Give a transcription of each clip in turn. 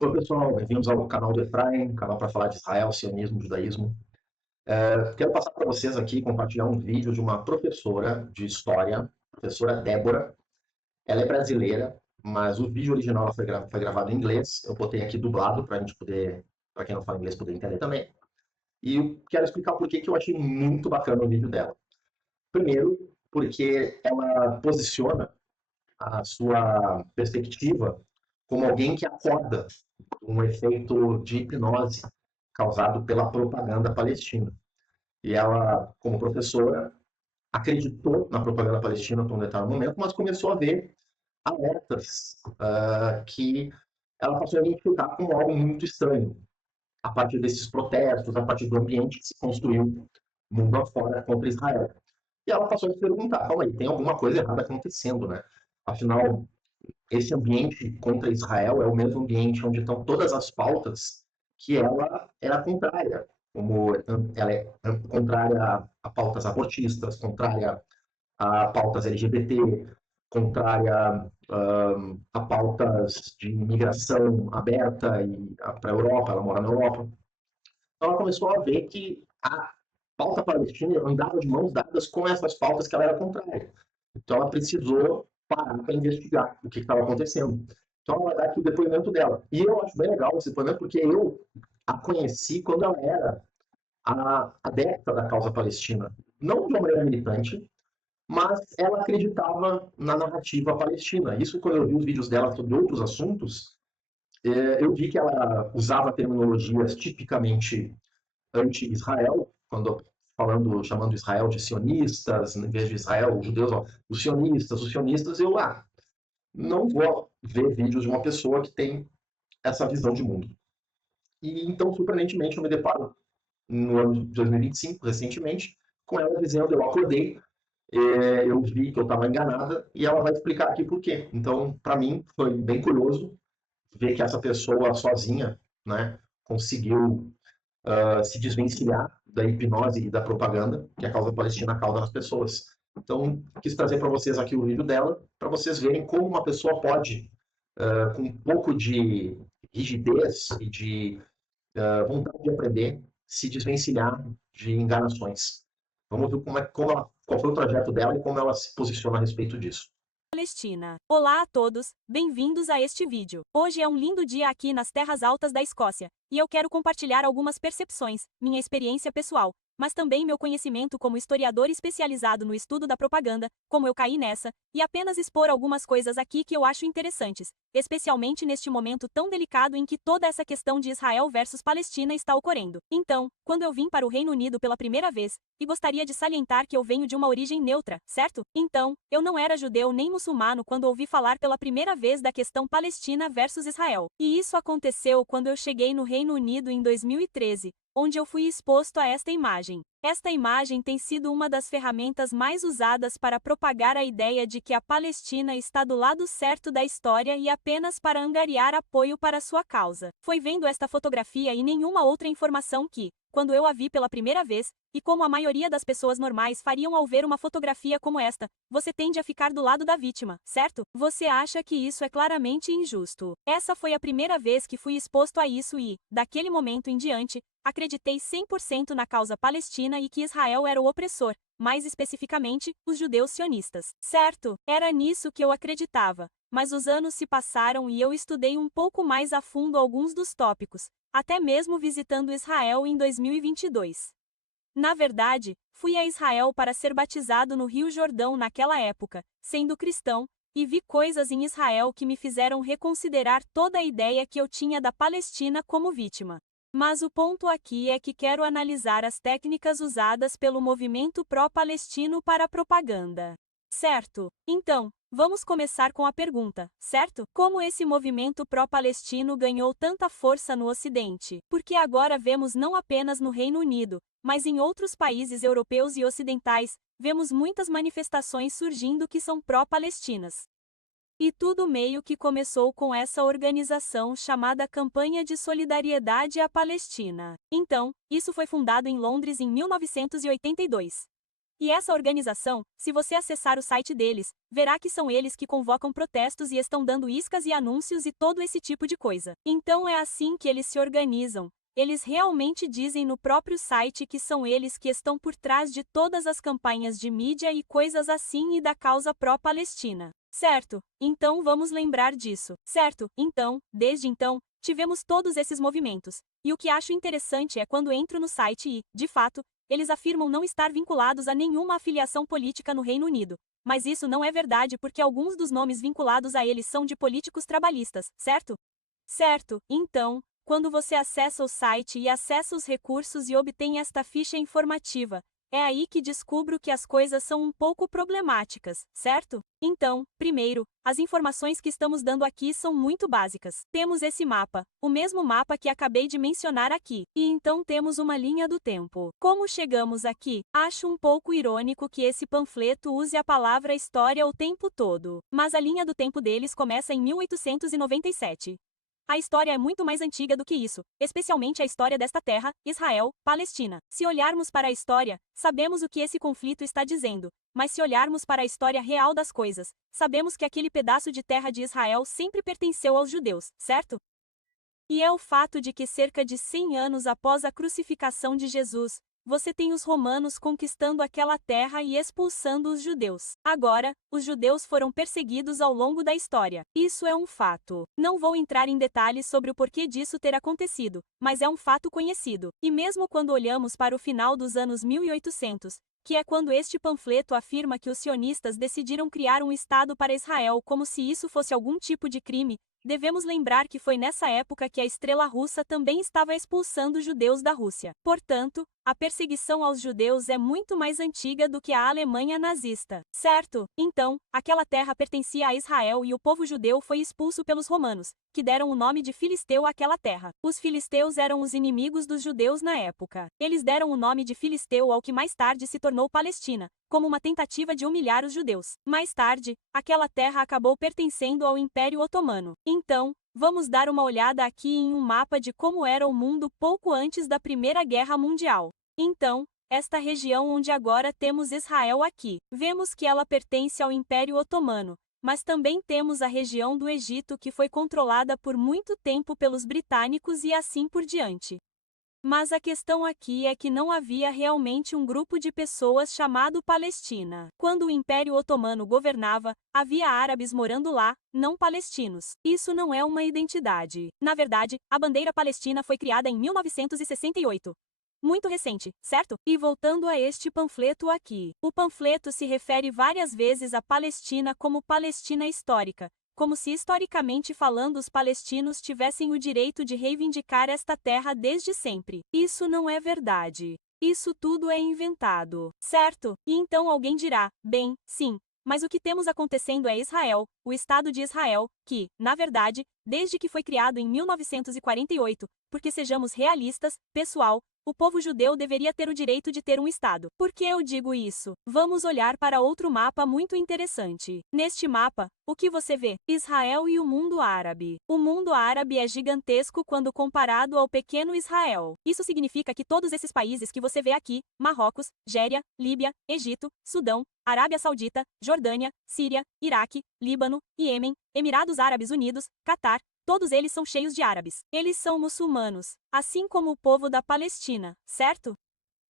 Oi, pessoal, bem-vindos ao canal do Efraim, canal para falar de Israel, sionismo, judaísmo. Quero passar para vocês aqui, compartilhar um vídeo de uma professora de história, professora Débora. Ela é brasileira, mas o vídeo original foi gravado em inglês. Eu botei aqui dublado para a gente poder, para quem não fala inglês, poder entender também. E eu quero explicar por que eu achei muito bacana o vídeo dela. Primeiro, porque ela posiciona a sua perspectiva como alguém que acorda um efeito de hipnose causado pela propaganda palestina. E ela, como professora, acreditou na propaganda palestina por um determinado momento, mas começou a ver alertas que ela passou a identificar como algo muito estranho, a partir desses protestos, a partir do ambiente que se construiu mundo afora contra Israel. E ela passou a se perguntar, calma aí, tem alguma coisa errada acontecendo, né? Afinal, esse ambiente contra Israel é o mesmo ambiente onde estão todas as pautas que ela era contrária, como ela é contrária a pautas abortistas, contrária a pautas LGBT, contrária a pautas de imigração aberta para a Europa, ela mora na Europa. Então ela começou a ver que a pauta palestina andava de mãos dadas com essas pautas que ela era contrária. Então ela precisou parar para investigar o que estava acontecendo. Então ela vai dar aqui o depoimento dela. E eu acho bem legal esse depoimento porque eu a conheci quando ela era a adepta da causa palestina. Não de uma maneira militante, mas ela acreditava na narrativa palestina. Isso quando eu vi os vídeos dela sobre outros assuntos, eu vi que ela usava terminologias tipicamente anti-Israel, quando chamando Israel de sionistas, em vez de Israel, os judeus, ó, os sionistas, não vou ver vídeos de uma pessoa que tem essa visão de mundo. E então, surpreendentemente, eu me deparo no ano de 2025, recentemente, com ela dizendo, eu acordei, eu vi que eu estava enganada, e ela vai explicar aqui por quê. Então, para mim, foi bem curioso ver que essa pessoa sozinha, né, conseguiu se desvencilhar da hipnose e da propaganda que a causa palestina causa nas pessoas. Então, quis trazer para vocês aqui o vídeo dela, para vocês verem como uma pessoa pode, com um pouco de rigidez e de vontade de aprender, se desvencilhar de enganações. Vamos ver qual foi o trajeto dela e como ela se posiciona a respeito disso. Palestina. Olá a todos, bem-vindos a este vídeo. Hoje é um lindo dia aqui nas terras altas da Escócia, e eu quero compartilhar algumas percepções, minha experiência pessoal, mas também meu conhecimento como historiador especializado no estudo da propaganda, como eu caí nessa, e apenas expor algumas coisas aqui que eu acho interessantes, especialmente neste momento tão delicado em que toda essa questão de Israel versus Palestina está ocorrendo. Então, quando eu vim para o Reino Unido pela primeira vez, e gostaria de salientar que eu venho de uma origem neutra, certo? Então, eu não era judeu nem muçulmano quando ouvi falar pela primeira vez da questão Palestina versus Israel. E isso aconteceu quando eu cheguei no Reino Unido em 2013, onde eu fui exposto a esta imagem. Esta imagem tem sido uma das ferramentas mais usadas para propagar a ideia de que a Palestina está do lado certo da história e apenas para angariar apoio para sua causa. Foi vendo esta fotografia e nenhuma outra informação que, quando eu a vi pela primeira vez, e como a maioria das pessoas normais fariam ao ver uma fotografia como esta, você tende a ficar do lado da vítima, certo? Você acha que isso é claramente injusto. Essa foi a primeira vez que fui exposto a isso e, daquele momento em diante, acreditei 100% na causa palestina e que Israel era o opressor, mais especificamente, os judeus sionistas. Certo, era nisso que eu acreditava, mas os anos se passaram e eu estudei um pouco mais a fundo alguns dos tópicos, até mesmo visitando Israel em 2022. Na verdade, fui a Israel para ser batizado no Rio Jordão naquela época, sendo cristão, e vi coisas em Israel que me fizeram reconsiderar toda a ideia que eu tinha da Palestina como vítima. Mas o ponto aqui é que quero analisar as técnicas usadas pelo movimento pró-palestino para a propaganda. Certo? Então, vamos começar com a pergunta, certo? Como esse movimento pró-palestino ganhou tanta força no Ocidente? Porque agora vemos não apenas no Reino Unido, mas em outros países europeus e ocidentais, vemos muitas manifestações surgindo que são pró-palestinas. E tudo meio que começou com essa organização chamada Campanha de Solidariedade à Palestina. Então, isso foi fundado em Londres em 1982. E essa organização, se você acessar o site deles, verá que são eles que convocam protestos e estão dando iscas e anúncios e todo esse tipo de coisa. Então é assim que eles se organizam. Eles realmente dizem no próprio site que são eles que estão por trás de todas as campanhas de mídia e coisas assim e da causa pró-Palestina. Certo? Então vamos lembrar disso. Certo? Então, desde então, tivemos todos esses movimentos. E o que acho interessante é quando entro no site e, de fato, eles afirmam não estar vinculados a nenhuma afiliação política no Reino Unido. Mas isso não é verdade porque alguns dos nomes vinculados a eles são de políticos trabalhistas, certo? Certo, então, quando você acessa o site e acessa os recursos e obtém esta ficha informativa, é aí que descubro que as coisas são um pouco problemáticas, certo? Então, primeiro, as informações que estamos dando aqui são muito básicas. Temos esse mapa, o mesmo mapa que acabei de mencionar aqui, e então temos uma linha do tempo. Como chegamos aqui? Acho um pouco irônico que esse panfleto use a palavra história o tempo todo, mas a linha do tempo deles começa em 1897. A história é muito mais antiga do que isso, especialmente a história desta terra, Israel, Palestina. Se olharmos para a história, sabemos o que esse conflito está dizendo, mas se olharmos para a história real das coisas, sabemos que aquele pedaço de terra de Israel sempre pertenceu aos judeus, certo? E é o fato de que cerca de 100 anos após a crucificação de Jesus, você tem os romanos conquistando aquela terra e expulsando os judeus. Agora, os judeus foram perseguidos ao longo da história. Isso é um fato. Não vou entrar em detalhes sobre o porquê disso ter acontecido, mas é um fato conhecido. E mesmo quando olhamos para o final dos anos 1800, que é quando este panfleto afirma que os sionistas decidiram criar um Estado para Israel como se isso fosse algum tipo de crime, devemos lembrar que foi nessa época que a estrela russa também estava expulsando judeus da Rússia. Portanto, a perseguição aos judeus é muito mais antiga do que a Alemanha nazista, certo? Então, aquela terra pertencia a Israel e o povo judeu foi expulso pelos romanos, que deram o nome de filisteu àquela terra. Os filisteus eram os inimigos dos judeus na época. Eles deram o nome de filisteu ao que mais tarde se tornou Palestina, como uma tentativa de humilhar os judeus. Mais tarde, aquela terra acabou pertencendo ao Império Otomano. Então, vamos dar uma olhada aqui em um mapa de como era o mundo pouco antes da Primeira Guerra Mundial. Então, esta região onde agora temos Israel aqui, vemos que ela pertence ao Império Otomano, mas também temos a região do Egito que foi controlada por muito tempo pelos britânicos e assim por diante. Mas a questão aqui é que não havia realmente um grupo de pessoas chamado Palestina. Quando o Império Otomano governava, havia árabes morando lá, não palestinos. Isso não é uma identidade. Na verdade, a bandeira palestina foi criada em 1968. Muito recente, certo? E voltando a este panfleto aqui. O panfleto se refere várias vezes à Palestina como Palestina histórica, como se historicamente falando os palestinos tivessem o direito de reivindicar esta terra desde sempre. Isso não é verdade. Isso tudo é inventado, certo? E então alguém dirá, bem, sim, mas o que temos acontecendo é Israel, o Estado de Israel, que, na verdade, desde que foi criado em 1948, porque sejamos realistas, pessoal, o povo judeu deveria ter o direito de ter um Estado. Por que eu digo isso? Vamos olhar para outro mapa muito interessante. Neste mapa, o que você vê? Israel e o mundo árabe. O mundo árabe é gigantesco quando comparado ao pequeno Israel. Isso significa que todos esses países que você vê aqui, Marrocos, Géria, Líbia, Egito, Sudão, Arábia Saudita, Jordânia, Síria, Iraque, Líbano, Iêmen, Emirados Árabes Unidos, Catar, todos eles são cheios de árabes. Eles são muçulmanos, assim como o povo da Palestina, certo?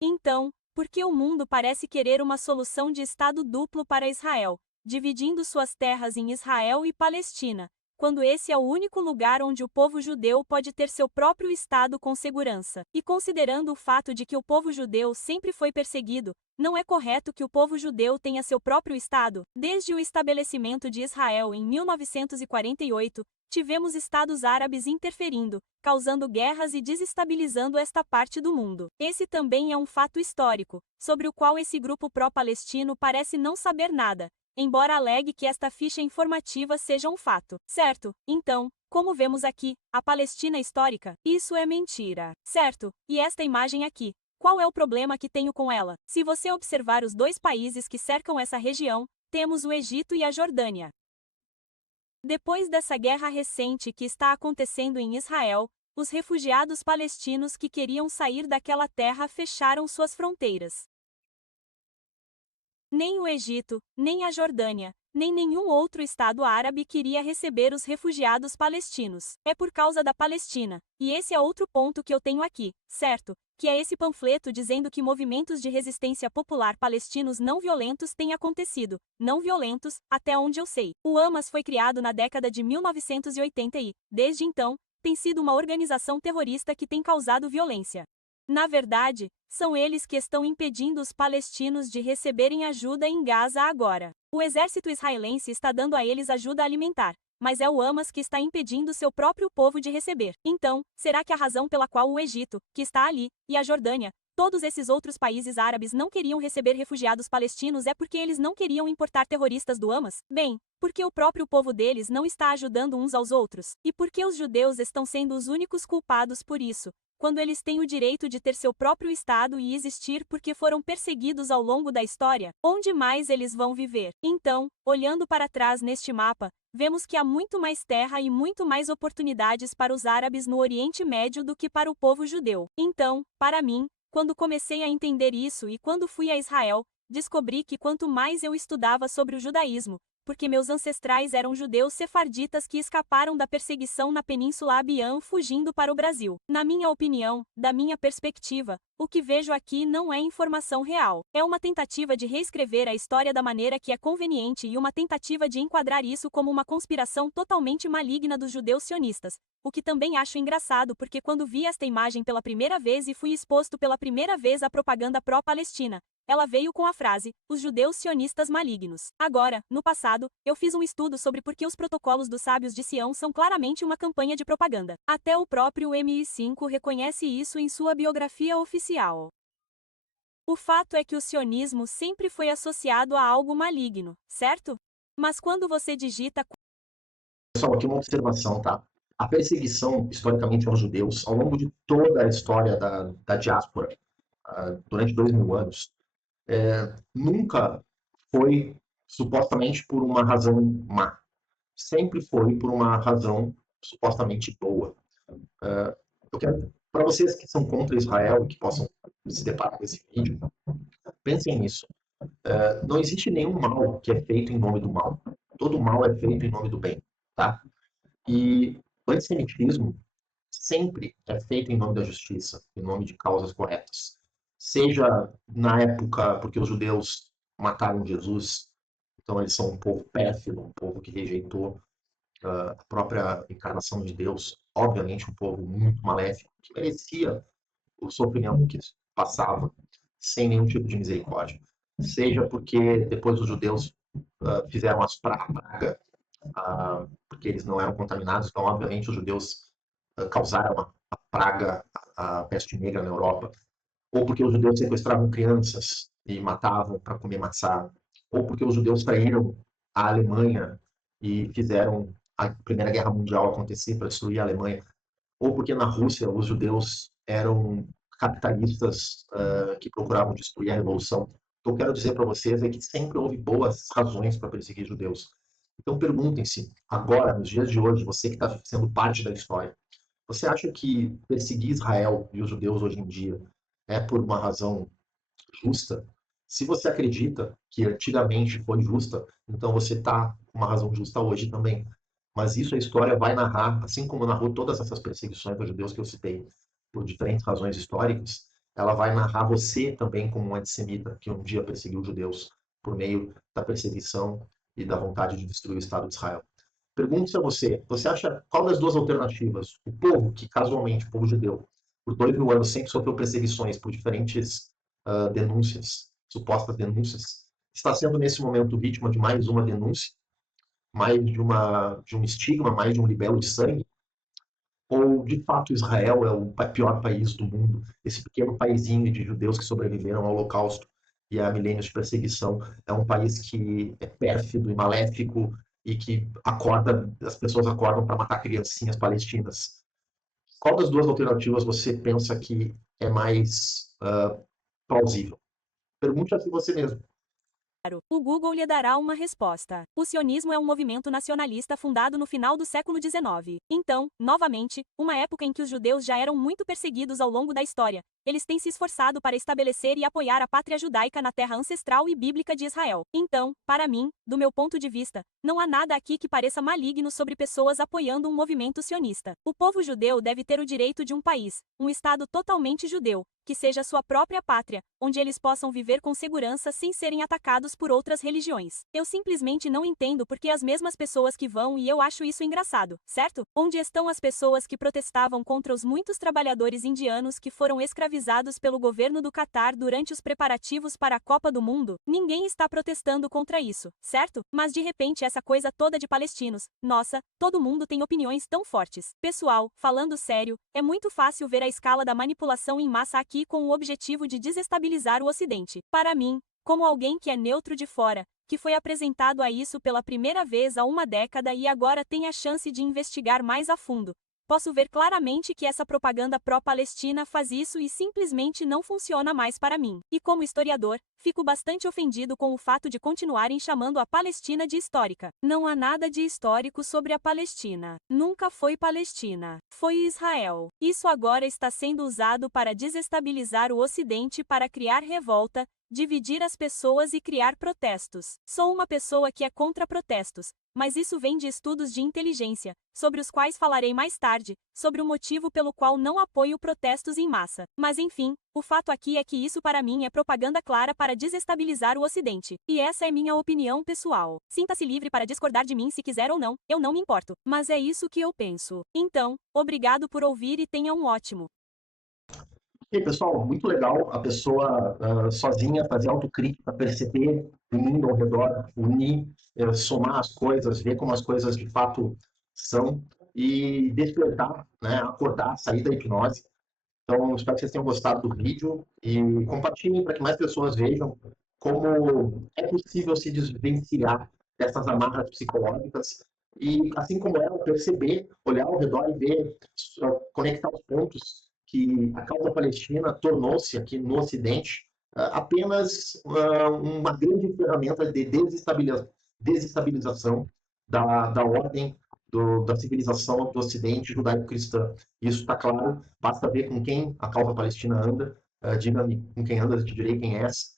Então, por que o mundo parece querer uma solução de Estado duplo para Israel, dividindo suas terras em Israel e Palestina, quando esse é o único lugar onde o povo judeu pode ter seu próprio Estado com segurança? E considerando o fato de que o povo judeu sempre foi perseguido, não é correto que o povo judeu tenha seu próprio Estado? Desde o estabelecimento de Israel em 1948, tivemos estados árabes interferindo, causando guerras e desestabilizando esta parte do mundo. Esse também é um fato histórico, sobre o qual esse grupo pró-palestino parece não saber nada, embora alegue que esta ficha informativa seja um fato. Certo? Então, como vemos aqui, a Palestina histórica, isso é mentira. Certo? E esta imagem aqui, qual é o problema que tenho com ela? Se você observar os dois países que cercam essa região, temos o Egito e a Jordânia. Depois dessa guerra recente que está acontecendo em Israel, os refugiados palestinos que queriam sair daquela terra fecharam suas fronteiras. Nem o Egito, nem a Jordânia, nem nenhum outro estado árabe queria receber os refugiados palestinos. É por causa da Palestina. E esse é outro ponto que eu tenho aqui, certo? Que é esse panfleto dizendo que movimentos de resistência popular palestinos não violentos têm acontecido. Não violentos, até onde eu sei. O Hamas foi criado na década de 1980 e, desde então, tem sido uma organização terrorista que tem causado violência. Na verdade, são eles que estão impedindo os palestinos de receberem ajuda em Gaza agora. O exército israelense está dando a eles ajuda alimentar, mas é o Hamas que está impedindo seu próprio povo de receber. Então, será que a razão pela qual o Egito, que está ali, e a Jordânia, todos esses outros países árabes não queriam receber refugiados palestinos é porque eles não queriam importar terroristas do Hamas? Bem, porque o próprio povo deles não está ajudando uns aos outros, e porque os judeus estão sendo os únicos culpados por isso, quando eles têm o direito de ter seu próprio Estado e existir porque foram perseguidos ao longo da história, onde mais eles vão viver? Então, olhando para trás neste mapa, vemos que há muito mais terra e muito mais oportunidades para os árabes no Oriente Médio do que para o povo judeu. Então, para mim, quando comecei a entender isso e quando fui a Israel, descobri que quanto mais eu estudava sobre o judaísmo, porque meus ancestrais eram judeus sefarditas que escaparam da perseguição na Península Abiã fugindo para o Brasil. Na minha opinião, da minha perspectiva, o que vejo aqui não é informação real. É uma tentativa de reescrever a história da maneira que é conveniente e uma tentativa de enquadrar isso como uma conspiração totalmente maligna dos judeus sionistas. O que também acho engraçado porque quando vi esta imagem pela primeira vez e fui exposto pela primeira vez à propaganda pró-Palestina, ela veio com a frase, os judeus sionistas malignos. Agora, no passado, eu fiz um estudo sobre por que os protocolos dos sábios de Sião são claramente uma campanha de propaganda. Até o próprio MI5 reconhece isso em sua biografia oficial. O fato é que o sionismo sempre foi associado a algo maligno, certo? Mas quando você digita... Pessoal, aqui uma observação, tá? A perseguição, historicamente, aos judeus, ao longo de toda a história da diáspora, durante 2000 anos, nunca foi supostamente por uma razão má. Sempre foi por uma razão supostamente boa. Eu quero, para vocês que são contra Israel e que possam se deparar com esse vídeo, pensem nisso. Não existe nenhum mal que é feito em nome do mal. Todo mal é feito em nome do bem, tá? E o antissemitismo sempre é feito em nome da justiça, em nome de causas corretas. Seja na época porque os judeus mataram Jesus, então eles são um povo pérfido, um povo que rejeitou a própria encarnação de Deus, obviamente um povo muito maléfico, que merecia o sofrimento que passava, sem nenhum tipo de misericórdia. Seja porque depois os judeus fizeram as pragas, porque eles não eram contaminados, então obviamente os judeus causaram a praga, a peste negra na Europa, ou porque os judeus sequestravam crianças e matavam para comer maçã, ou porque os judeus traíram a Alemanha e fizeram a Primeira Guerra Mundial acontecer para destruir a Alemanha, ou porque na Rússia os judeus eram capitalistas que procuravam destruir a Revolução. O que eu quero dizer para vocês é que sempre houve boas razões para perseguir judeus. Então perguntem-se, agora, nos dias de hoje, você que está sendo parte da história, você acha que perseguir Israel e os judeus hoje em dia é por uma razão justa? Se você acredita que antigamente foi justa, então você está com uma razão justa hoje também. Mas isso a história vai narrar, assim como narrou todas essas perseguições aos judeus que eu citei, por diferentes razões históricas, ela vai narrar você também como um antissemita que um dia perseguiu os judeus por meio da perseguição e da vontade de destruir o Estado de Israel. Pergunte-se a você, você acha qual das duas alternativas? O povo, que casualmente, o povo judeu, por 2000 anos sempre sofreu perseguições por diferentes denúncias, supostas denúncias, está sendo nesse momento vítima de mais uma denúncia, mais de um estigma, mais de um libelo de sangue? Ou, de fato, Israel é o pior país do mundo, esse pequeno paísinho de judeus que sobreviveram ao Holocausto e a milênios de perseguição, é um país que é pérfido e maléfico e que as pessoas acordam para matar criancinhas palestinas? Qual das duas alternativas você pensa que é mais plausível? Pergunte a si você mesmo. O Google lhe dará uma resposta. O sionismo é um movimento nacionalista fundado no final do século XIX. Então, novamente, uma época em que os judeus já eram muito perseguidos ao longo da história, eles têm se esforçado para estabelecer e apoiar a pátria judaica na terra ancestral e bíblica de Israel. Então, para mim, do meu ponto de vista, não há nada aqui que pareça maligno sobre pessoas apoiando um movimento sionista. O povo judeu deve ter o direito de um país, um estado totalmente judeu, que seja sua própria pátria, onde eles possam viver com segurança sem serem atacados por outras religiões. Eu simplesmente não entendo porque as mesmas pessoas que vão e eu acho isso engraçado, certo? Onde estão as pessoas que protestavam contra os muitos trabalhadores indianos que foram escravizados pelo governo do Catar durante os preparativos para a Copa do Mundo? Ninguém está protestando contra isso, certo? Mas de repente essa coisa toda de palestinos, nossa, todo mundo tem opiniões tão fortes. Pessoal, falando sério, é muito fácil ver a escala da manipulação em massa aqui com o objetivo de desestabilizar o Ocidente. Para mim, como alguém que é neutro de fora, que foi apresentado a isso pela primeira vez há uma década e agora tem a chance de investigar mais a fundo, posso ver claramente que essa propaganda pró-Palestina faz isso e simplesmente não funciona mais para mim. E como historiador, fico bastante ofendido com o fato de continuarem chamando a Palestina de histórica. Não há nada de histórico sobre a Palestina. Nunca foi Palestina. Foi Israel. Isso agora está sendo usado para desestabilizar o Ocidente para criar revolta, dividir as pessoas e criar protestos. Sou uma pessoa que é contra protestos, mas isso vem de estudos de inteligência, sobre os quais falarei mais tarde, sobre o motivo pelo qual não apoio protestos em massa. Mas enfim, o fato aqui é que isso para mim é propaganda clara para desestabilizar o Ocidente. E essa é minha opinião pessoal. Sinta-se livre para discordar de mim se quiser ou não, eu não me importo. Mas é isso que eu penso. Então, obrigado por ouvir e tenha um ótimo. E aí, pessoal, muito legal a pessoa sozinha fazer autocrítica, perceber o mundo ao redor, unir, somar as coisas, ver como as coisas de fato são e despertar, né, acordar, sair da hipnose. Então, espero que vocês tenham gostado do vídeo e compartilhem para que mais pessoas vejam como é possível se desvencilhar dessas amarras psicológicas e, assim como ela, perceber, olhar ao redor e ver, conectar os pontos que a causa palestina tornou-se aqui no Ocidente apenas uma grande ferramenta de desestabilização da ordem da civilização do Ocidente judaico-cristã. Isso está claro, basta ver com quem a causa palestina anda, diga-me com quem anda, te direi quem és.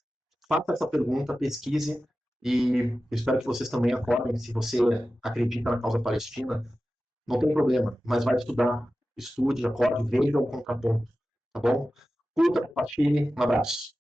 Faça essa pergunta, pesquise, e espero que vocês também acordem. Se você acredita na causa palestina, não tem problema, mas vai estudar, estude, acorde, veja o contraponto, tá bom? Curta, compartilhe, um abraço.